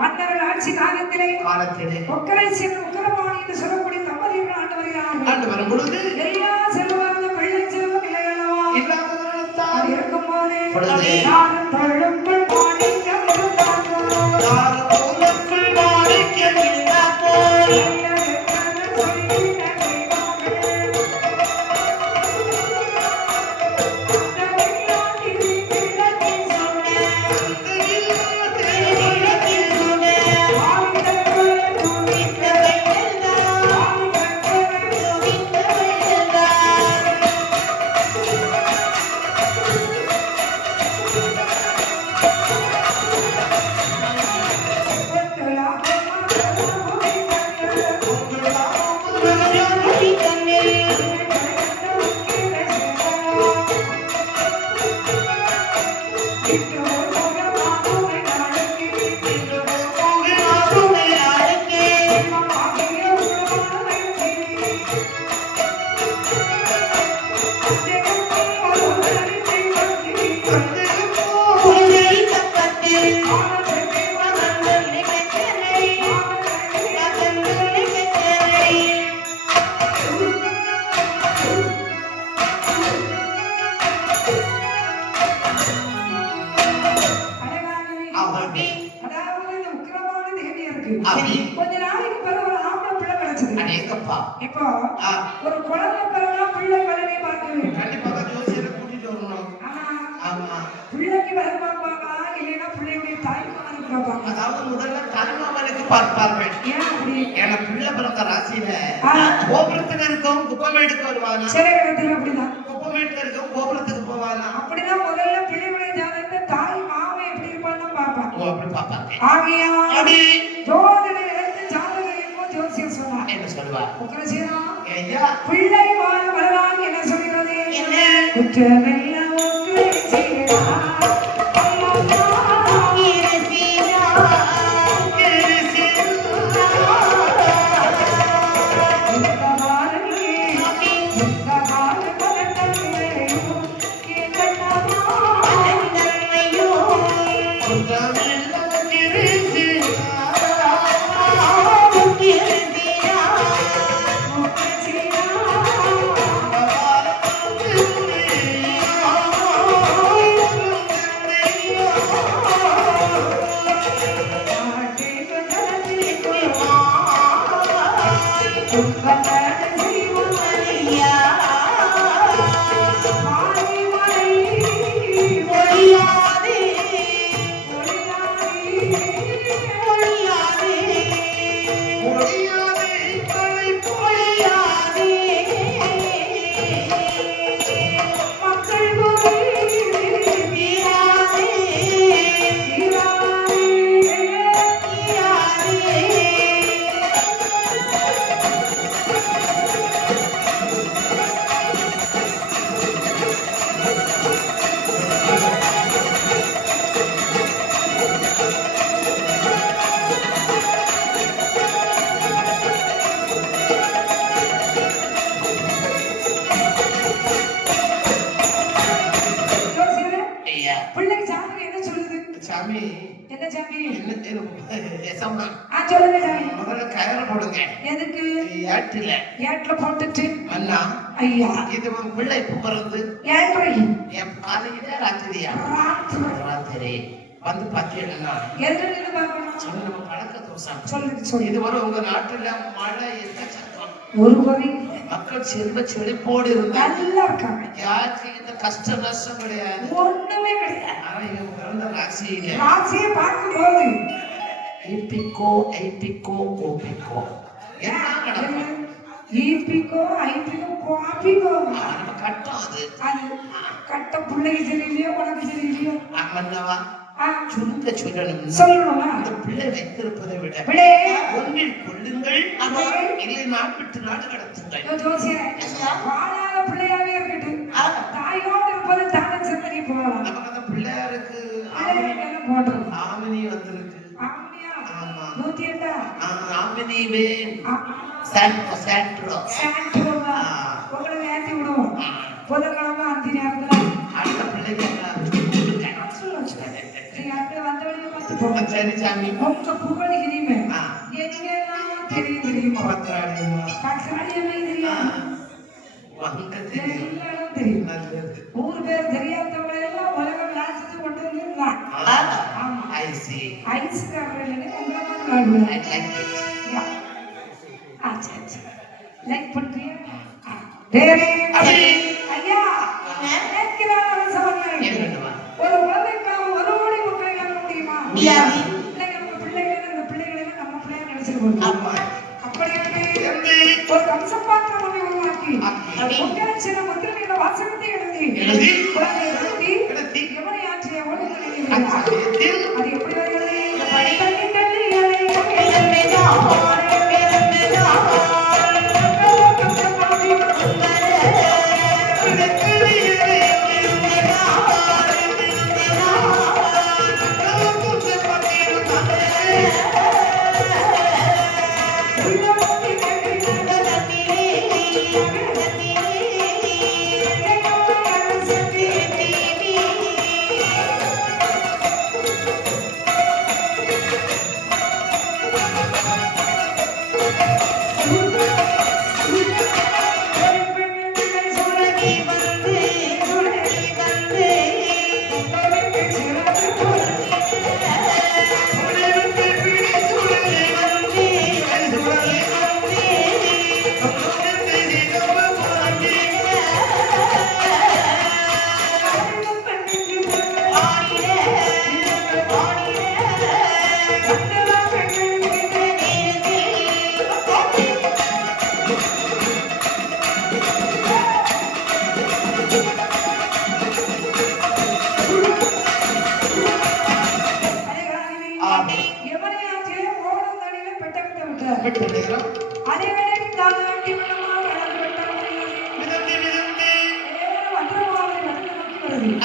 மன்னர் ஆட்சி காலத்திலே ஒக்கரை சென்று உக்கரபாணி என்று சொல்லக்கூடிய தம்பதிகள் ஆண்டு வருகிறார்கள். எல்லா செல்வந்த பிள்ளை செல்வம் இல்லையல்லவா இருக்கும்போது யாரும் தொழுக்குள் மாணிக்கம் கொஞ்ச நாளைக்கு பிறகு ஒரு ஆம்பளை பிள்ளை கிடைச்சது. இப்போ ஒரு குழந்தை பிறகு பிள்ளை வளரை பார்க்க கண்டிப்பாக ஜோசியரை கூட்டிட்டு வரணும். ஆமா பிள்ளைக்கு வர பார்ப்பாங்களா இல்லைன்னா பிள்ளையுடைய தாய்மாமனுக்கு பார்ப்பாங்க. அதாவது முதல்ல தாய்மாமனுக்கு பார்ப்பார்கள். ஏன் அப்படி? ஏன்னா பிள்ளை பிறந்த ராசியில கோபுரத்துல இருக்கும் குப்பமேட்டுக்கு வருவாங்க. சில இடத்துல அப்படிதான் குப்பமேட்டுல இருக்கும் கோபுரத்துக்கு போவாங்க. அப்படிதான் முதல்ல பிள்ளையுடைய ஜாதகத்தை தாய் மாமன் எப்படி இருப்பான்னு பார்ப்பாங்க. அப்படி பார்ப்பாங்க. ஆகையா ஜோதிட ஜாதகம் ஜோசியம் சொன்னா என்ன சொல்லுவா? உக்கரசீனா ஐயா பிள்ளை வளரான் என்ன சொல்கிறது? குற்றமெல்லாம் உக்கரசீனா சாமி என்ன சாமி? எசமா சொல்லுங்க சாமி. முதல்ல கயிறு போடுங்க. எதுக்கு? ஏட்டுல போட்டுட்டு அண்ணா ஐயா இது உன் பிள்ளை எப்ப பிறந்து? ஏழரை. என் காலையில ராத்திரியா? ராத்திரி வந்து பாத்தீங்கன்னா எதுல நின்று பார்க்கணும்? நம்ம பழக்க தோசம் சொல்லுங்க. இதுவரை உங்க நாட்டுல மழை எக்கச்சக்கம். ஒரு வரி மக்கள் செல்வ செழிப்போடு இருந்தாங்க. நல்லா இருக்காங்க. யாருக்கு இந்த கஷ்ட நஷ்டம் கிடையாது. ஒண்ணுமே கிடையாது. ஆனா இவங்க பிறந்த ராசியில ராசியை பார்க்கும்போது ஐபிகோ கோபிகோ என்ன நடக்கும்? ஈபிகோ ஐபிகோ கோபிகோ நம்ம கட்டம் அது. அது கட்ட பிள்ளைக்கு சரியில்லையோ உனக்கு சரியில்லையோ மன்னவா சுருங்க சொல்லணும். சொல்லணுமா? அந்த பிள்ளை வைத்திருப்பதை விட பிள்ளை ஒன்றில் கொள்ளுங்கள், இல்லை நாடு விட்டு நாடு கடத்துங்கள். வாழாத பிள்ளையாவே இருக்கட்டும், தாயோடு இருப்பது தானே சிந்தனை போகலாம். நமக்கு அந்த பிள்ளையாருக்கு போடுறது ஆமினி வந்திருக்கு. ஆமினியா? ஆமா 108 ஆமினி வேன் சாண்ட்ரோ உங்களை ஏற்றி விடுவோம். புதன்கிழமை அந்தி நேரத்துல அடுத்த பிள்ளைக்கு சரி சாமி. உங்க புகழ் இனிமே எங்கெல்லாம் தெரியும் தெரியுமா? பத்திராளியமே தெரியாது, எல்லாரும் தெரியும். ஊர் பேர் தெரியாதவங்க எல்லாம் உலகம் லாசத்து கொண்டு வந்துருந்தான். ஆமா ஐஸ்காரர்கள் உங்களை லைக் பண்றியா? ஐயா ஒரு குழந்தைக்காக ஒரு கோடி முட்டை இழக்க முடியுமா? நம்ம பிள்ளைகளை நம்ம பிள்ளையா நினைச்சிருக்கோம். அப்படியே ஒரு கம்சப்பாத்திரம் ஒன்றை உருவாக்கி சில முத்திரைகளை வாசகத்தை எழுதி குழந்தை எவனை ஆற்றிய அது எப்படி வருகிறது?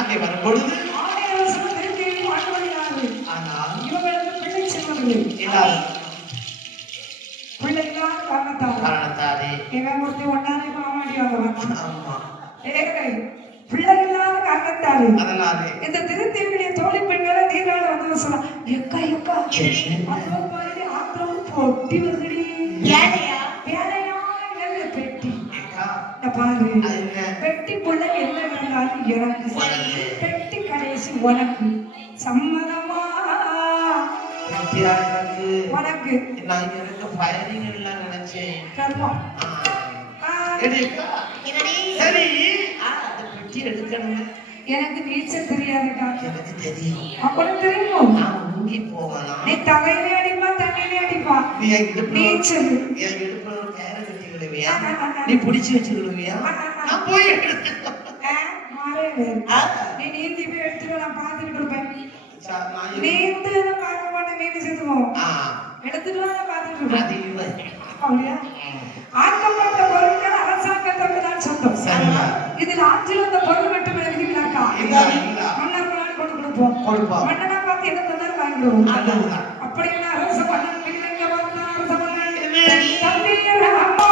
அங்கே வரும் பொழுது காரணத்தாலே அதனாலே இந்த திருத்தேவியுடைய தோழி பெண்களை நீராட வந்து சொல்லலாம். எக்கா எக்கா பொட்டி வருடி வேலையா பெட்டி பாரு பெட்டிக்குள்ள என்ன இருந்தாலும் எனக்கு பெட்டி கடைசி உனக்கு சம்மதமா? உனக்கு நான் எனக்கு பயணிங்க எல்லாம் நினைச்சேன். சரி பெட்டி எடுக்கணும். எனக்கு நீச்சல் தெரியாதுக்கா. எனக்கு தெரியும். அப்படி தெரியும். நான் முங்கி போகலாம். நீ தலையிலே அடிப்பா தண்ணியிலே அடிப்பா. நீ நீச்சல் என் இடுப்புல ஒரு கயிறு கட்டி விடுவியா? நீ பிடிச்சு வச்சுக்கிடுவியா? நான் போய் நீ நீந்தி போய் எடுத்துட்டு நான் பார்த்துக்கிட்டு இருப்பேன். நீந்து பார்க்க மாட்டேன், நீந்து செத்துவோம். எடுத்துட்டு நான் பார்த்துட்டு இருப்பேன். அப்படியா? ஆக்கப்பட்ட பொருட்கள் அரசாங்கத்திற்கு தான் சொந்தம். இதில் ஆட்சியில் வந்த பொருள் மட்டும் எழுதிக்கலாக்கா? மன்னர்களால் கொண்டு கொடுப்போம். மன்னனா பார்த்து என்ன தந்தாலும் வாங்கிடுவோம். அப்படி என்ன அரச மன்னன் அரச மன்னன் தம்பி அம்மா